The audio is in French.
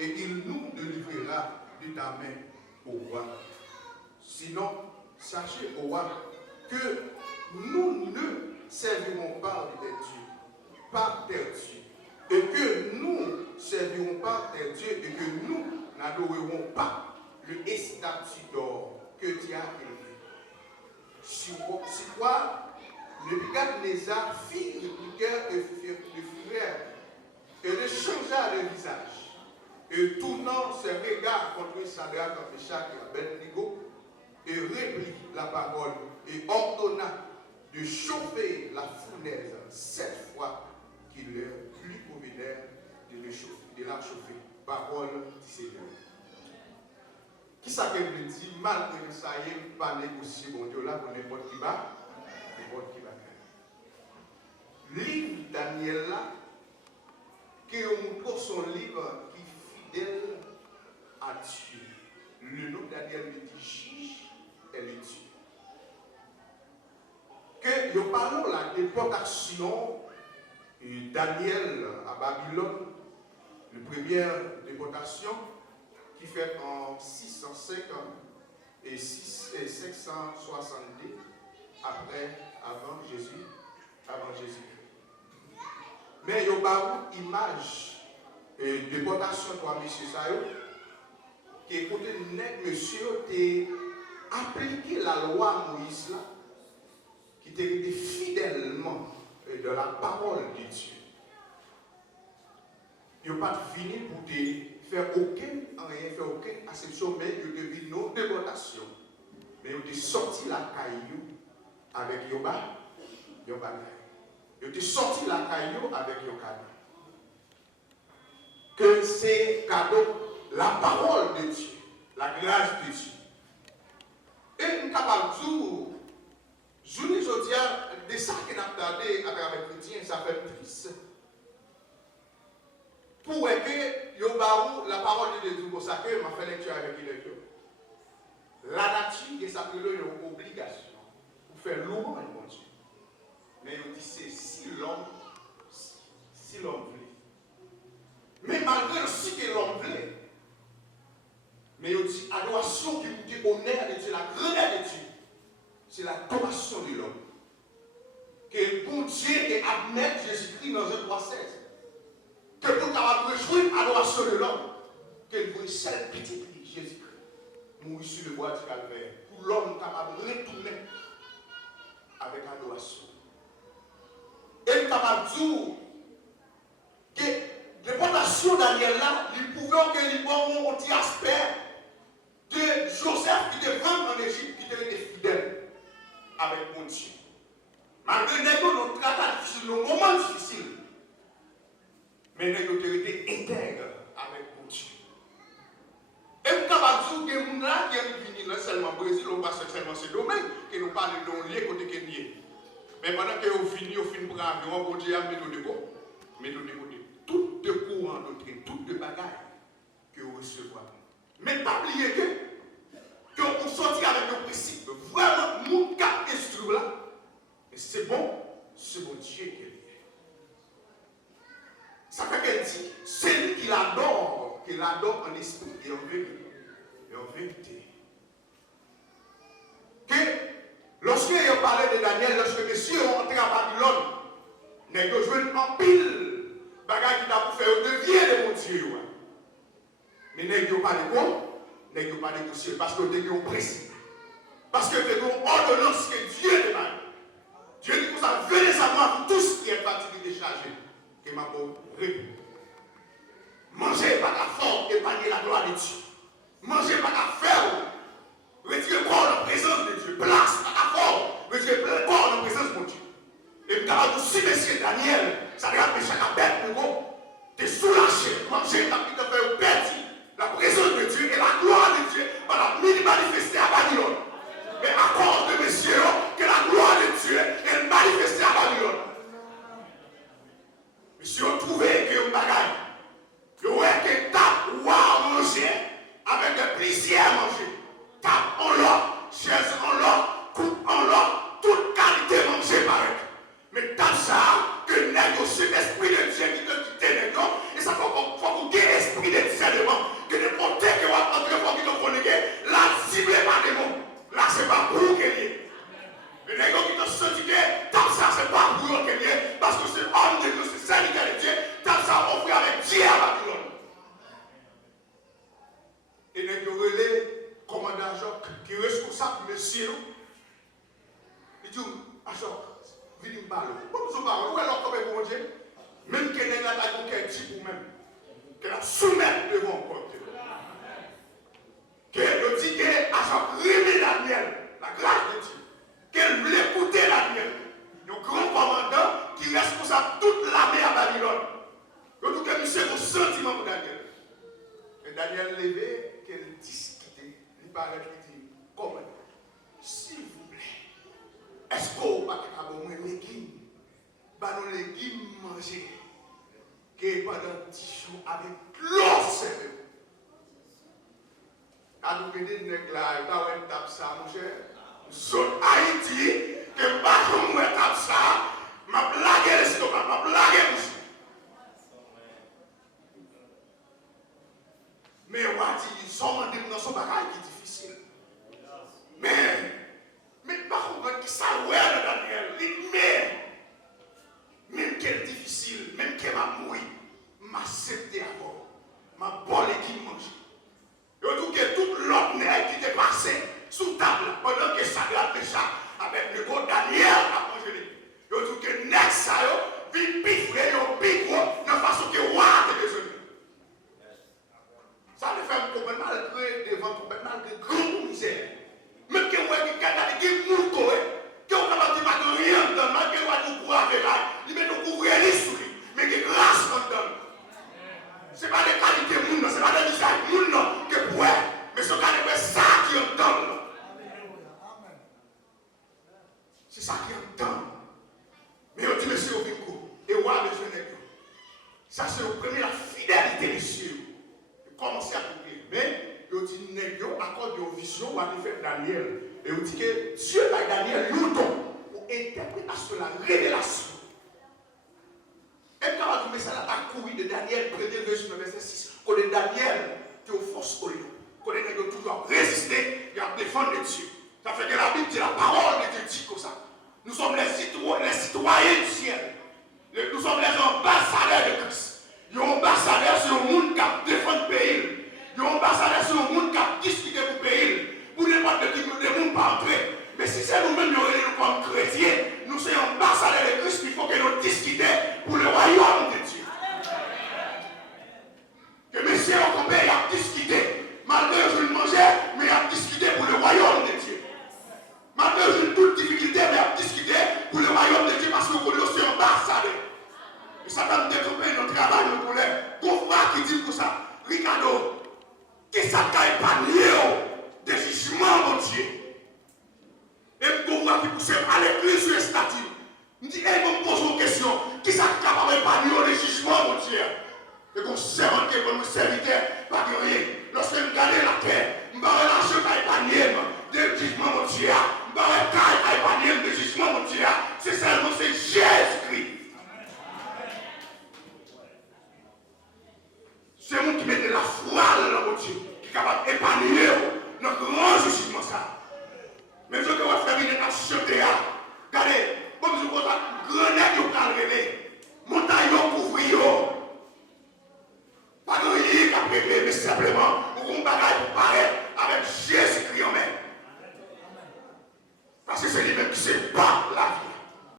et il nous délivrera de ta main, au roi. Sinon, sachez, au roi, que nous ne servirons pas des dieux, pas des dieux, et que nous servirons pas des dieux, et que nous n'adorerons pas le statue d'or que tu as élevé. C'est quoi Nebuchadnezzar fit répliquer de fureur et de changea de visage, et tournant ses regards contre Shadrach, Meshach et Abednego, et reprit la parole et ordonna de chauffer la fournaise 7 fois qu'il leur lui convenait de la chauffer. Parole du Seigneur. Qui ça qu'elle me dit, malgré que ça y est, pas négocier, bon Dieu, là, pour n'importe qui va, n'importe qui va faire. Livre Daniel là, qui montre son livre qui est fidèle à Dieu. Le nom de Daniel me dit juge et le Dieu. Que nous parlons de la déportation de Daniel à Babylone, la première déportation qui fait en 650 et 562 avant Jésus. Mais il y a une image de déportation pour M. Sayo qui côté net monsieur a appliqué la loi Moïse là, qui était fidèlement de la parole de Dieu. Il n'y a pas fini pour faire aucune acception, mais il y a eu une déportation. Mais il a sorti la caillou avec Yoba. Il a sorti la caillou avec Yokana. Que c'est cadeau, la parole de Dieu, la grâce de Dieu. Et nous sommes capables de dire, je dis, de ça que nous avons regardé avec les chrétiens, ça fait triste. Pour que Yobarou, la parole de Dieu, pour ça que m'a fait lecture avec lui. La nature est sacrée, une obligation pour faire louange mon Dieu. Mais il dit c'est si l'homme voulait. Mais malgré ce que l'homme voulait, mais il dit adoration qui vous dit honneur de Dieu, la grandeur de Dieu, c'est l'adoration de l'homme. Que bon Dieu et admettre Jésus-Christ dans un 3,16. Que pour capable de jouer l'adoration de l'homme, qu'il voit seul petit Jésus-Christ mourir sur le bois du calvaire, pour l'homme capable de retourner avec adoration. Et capable de dire que les fondations Daniel là, ils pouvaient que les bons ont un aspect de Joseph qui était venu en Égypte, qui était fidèle avec mon Dieu. Malgré nos tracas difficiles, nos moments difficiles, mais nous avons été intègres avec mon Dieu. Et nous avons dit que nous avons venus non seulement au Brésil, on va seulement ce domaine, que nous parlons de lieu côté Kenya. Mais pendant que vous finissez, vous finissez par environ, bon Dieu a méthode de côté. Tout de courant doctrine, tout de bagaille que vous recevez. Mais pas oublier que vous sortez avec nos principes. Vraiment, mon cas instruit là. Et c'est bon Dieu qui est. Ça fait qu'elle dit, c'est lui qui l'adore en esprit et en vérité. Que lorsque il parlait de Daniel, lorsque messieurs ont entré à Babylone, ils ont joué en pile, bagaille qui t'a pour faire devient de mon Dieu. Mais ils n'ont pas de quoi, ils n'ont pas négocié, parce que ils ont principe. Parce que ils ont ordonnance que Dieu demande. Dieu dit que ça, venez savoir tout ce qui est fatigué déchargé. Que ma pauvre répond. Mangez pas qu'à fort, épargnez la gloire de Dieu. Mangez pas qu'à faire. Retirez corps dans la présence de Dieu. Place pas qu'à fort. Retirez corps dans la présence de Dieu. Et vous avez aussi, monsieur Daniel, ça regarde que chaque bête de vous, t'es soulagé. Mangez ta petite affaire, perdre la présence de Dieu et la gloire de Dieu par la manifester à Babylone. Mais à cause de messieurs, que la gloire de Dieu est manifestée à Babylone. Monsieur, on trouvait que un bagaille, que ouais, que tape, waouh, manger, avec un plaisir à manger. Tape en l'or, chaise en l'or, coupe en l'or, toute qualité manger pareil. Mais tape ça, que négocier l'esprit de Dieu qui te quitte les gens, et ça faut qu'on ait l'esprit ciel. Il dit, ah, venez me parler. Pourquoi vous parlez? Où est l'autre comme mon Dieu? Même qu'elle est là, qu'elle dit pour même. Qu'elle a soumettre devant le corps. Qu'elle dit qu'elle a révélé Daniel, la grâce de Dieu. Qu'elle voulait écouter Daniel. Le grand commandant qui est responsable de toute l'armée à Babylone. En tout cas, c'est mon sentiment pour Daniel. Et Daniel levé, qu'elle discutait. Il paraît qu'il dit, comment? S'il vous plaît, est-ce qu'on va avoir moins de légumes? Nous légumes manger. Que pendant 10 jours avec l'eau sérieux. Quand nous venons de nègres là, il n'y a pas de tape ça, mon cher. Zone Haïti, que pas comme moi tape ça, m'a blagué l'estomac, m'a blagué aussi. Mais on va dire, ils sont dans son bagage qui est difficile. Mais par contre, qui ça ouais de Daniel, même qu'elle est difficile, même qu'elle m'a mouillé, m'accepter avant, m'a bolé qui mange. Et tout que toute l'autre nègre qui était passé sous table pendant que ça a déjà avec le gros Daniel a mangé. Et tout que nègre ça vient pifrer, il gros, de façon que waouh, t'es besoin. Ça le fait complètement malgré devant complètement malgré grande misère. Même que vous avez des moutons, que vous avez pas rien dans malgré que vous avez couvert avec là, il met nous couvrir les souris, mais que grâce en donne. Ce n'est pas des qualités moun, ce n'est pas des visages moun que pour mais ce n'est ça qui en donne. C'est ça qui en donne. Mais on dit monsieur Ovinko, et ouais, monsieur Negro. Ça c'est le premier, la fidélité de Dieu. Commencer à prier. Mais il dit Negro accorde une vision à faire Daniel. Et il dit que Dieu a Daniel un don pour interprétation de la révélation. Et quand on met ça à courir de Daniel, premier verset 6, qu'on est Daniel qui est aux forces au lieu. Qu'on est toujours résister et à défendre Dieu. Ça fait que la Bible dit la parole de Dieu dit comme ça. Nous sommes les citoyens du ciel. Nous sommes les ambassadeurs de Christ. Les ambassadeurs sur le monde qui défend le pays. Les ambassadeurs sur le monde qui discute pour le pays. Pour n'importe qui ne monde pas entrer. Mais si c'est nous-mêmes nous comme chrétiens, nous sommes ambassadeurs de Christ, il faut que nous discutions pour le royaume de Dieu. Que messieurs au compé a discuté, malgré que je le mangeais, mais il a discuté pour le royaume de Dieu. Malgré que j'ai toute difficulté, mais il a discuté pour le royaume de Dieu parce que nous sommes ambassadeurs. Et ça va nous développer notre travail, nos collègues. Confrère qui dit pour ça, Ricardo, qui ça t'a épargné des jugements, mon Dieu. Et pour moi qui pousse à l'église sur les statuts, je dis, et je me pose une question, qui ça capable d'épargner les jugements, mon Dieu? Et qu'on servant qui est comme serviteur, pas de rien. Lorsque je regarde la terre, je me relâche à épargner des jugements, mon Dieu. Je me relâche à épargner des jugements, mon Dieu. C'est seulement Jésus-Christ. C'est moi qui mette la foi dans mon Dieu, qui est capable d'épargner notre grand jugement ça. Mais je veux que votre famille n'est pas chanté. Regardez, comme je vois ça, grenade au calrélé, montagne au couvrir. Pas de rien qu'à régler, mais simplement pour qu'on bagaille pour paraître avec Jésus-Christ en même. Parce que c'est lui-même qui sait pas